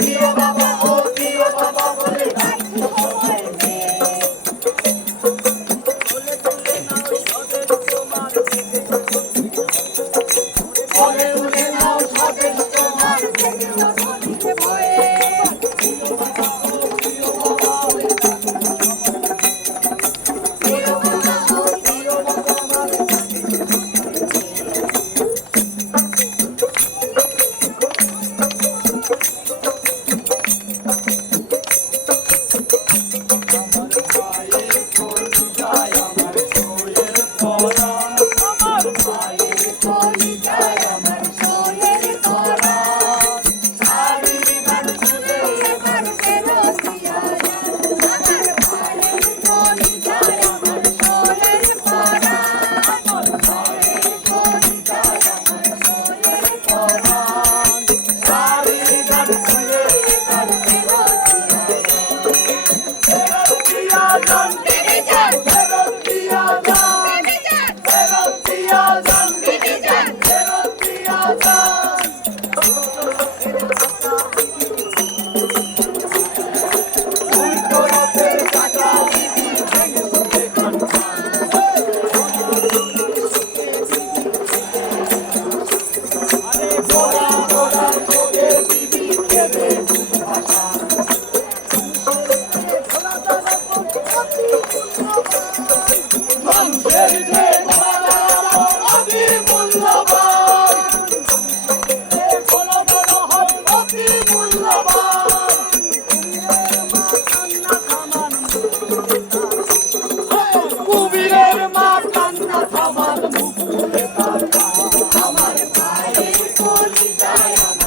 Yeah. Bye.